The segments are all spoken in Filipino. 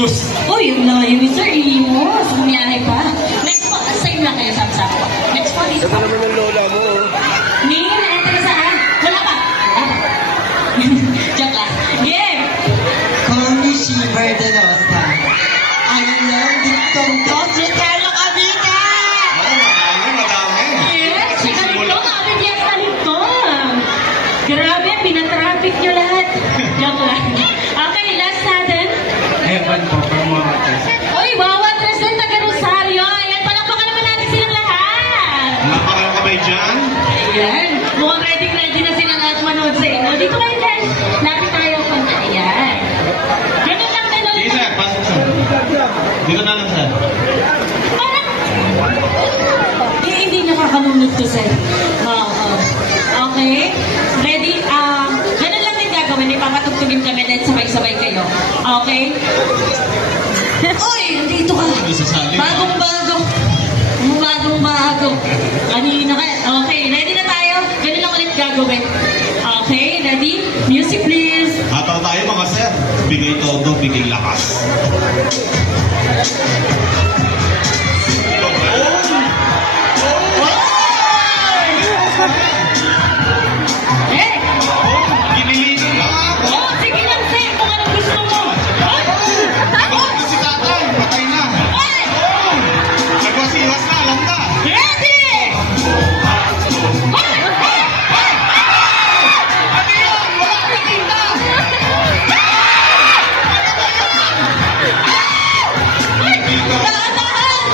Imus. Uy, yung layo ni Sir Imos. Bumiyahe pa. Next po, sa'yo lang kayo sabi ko. Next po, dito Ito po. naman ang lola mo. Ning, eto na saan? Wala pa. Wala pa. Joke lang. Game! Call me Shiver de Rosa. I love Dictong Dos Ricardo Cavite! Madami. Yes, si Kalintong, kami niya sa Kalintong. Grabe, pinatraffic niyo lahat. Joke lang. Okay, last natin. Evan po, from mga test. Uy, Wawa Tresden, taga Rosario. Ayan, palakpakan naman natin silang lahat. Napakang kamay dyan. Ayan, mukhang ready na sila lahat manood sa inyo. Dito kayo guys, lapit tayo konti. Ayan. Ganun lang tayo Sige ulit. sir, pasok sir. Dito na lang sir. Parang, hindi nakakalunod to sir. Oo. Okay, ready? Ganun lang din gagawin. Ipapatugtugin kami then sabay-sabay kayo. Okay? Uy, nandito ka. Isasali. Bagong-bago. Bagong-bago. Kanina ka. Okay, ready na tayo? Ganun lang ulit gagawin. Okay, ready? Music please. Hataw tayo mga sir. Bigay todo, bigay lakas. Eh! Ginilitin lang ako. Oh, sige lang, sir. Kung anong gusto mo. Oh! Ako, si tatay, patay na. Ay! Nagwasiwas na, alam na. Ready! Hoy! Hoy! Hoy! Ano yun? Wala nakita. Dahan-dahan!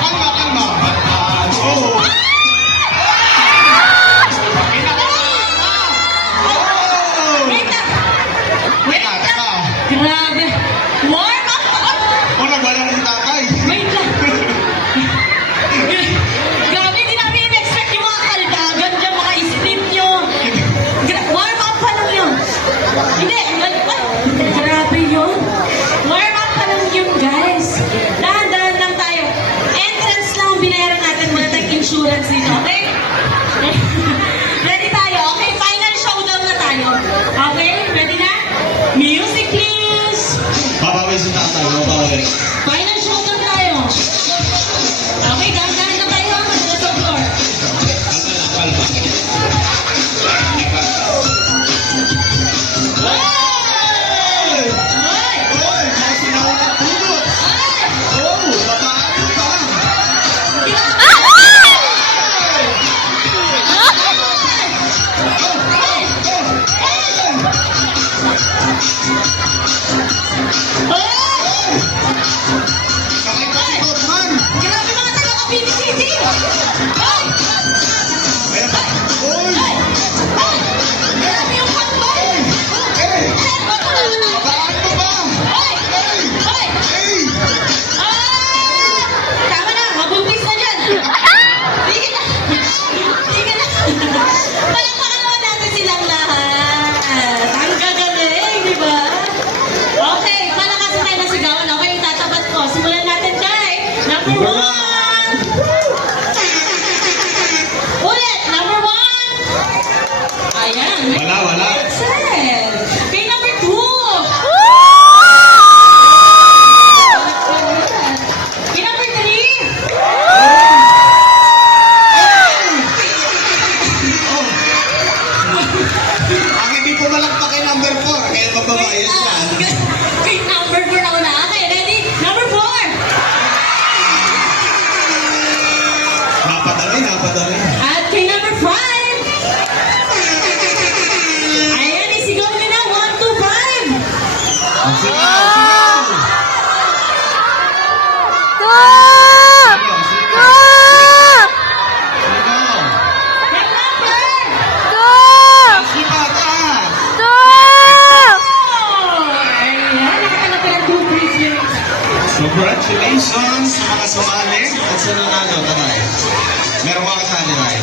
Kalma, kalma. Oh. Wait lang! Wait Teka, lang! teka. Grabe! Warm up! Oh, nagwala na si tatay. Wait lang! Grabe, hindi namin in-expect yung mga kaldagan dyan, mga isnip nyo. Warm up pa lang yun. Hindi, grabe yun. Warm up pa lang yun, guys. Dahan-dahan lang tayo. Entrance lang ang binayaran natin. Wala tayong insurance dito, okay? Ready tayo, okay? Final showdown na tayo. Okay? Ready na? Music, please! Babawi si tatay, babawi. Final showdown tayo. Okay, dahan-dahan na tayo. Madalas sa floor. Kalma, kalma. Hoy! Hoy! Oy, may sinaunang pulot. Oh, papaano pa? Sakay ka si Totman. Grabe mga taga-PBCD! Hoy! Oy, Hoy! Grabe yung patbay! eh, papaano pa? Hoy! Hoy! Eh, Ah! Tama na, mabubis na dyan! Tigil na! Tigil na! Palakpakan naman natin silang lahat! Ang gagaling, di ba? Okay, palakasin tayo ng sigawan. Okay, tatapat ko. Simulan natin kay number 1! Ulit, number 1! Ayan. Wala, wala. Excellent! Kay number 2! Kay number 3! Ang hindi ko malakpak kay number 4, kaya mababayad yan. Kay number 4 na una. Okay, ready? Number 4! Napadali, napadali. At kay number 5! Ayan, isigaw nyo na. 1, 2, 5! Ang sigaw, sigaw. Sigaw. Kay number! Taas niyo pa, taas. Ayan, nakatanggap ka ng 2 bracelets. Congratulations sa mga sumali at sa nanalo, tatay. Meron ka kasali tayo.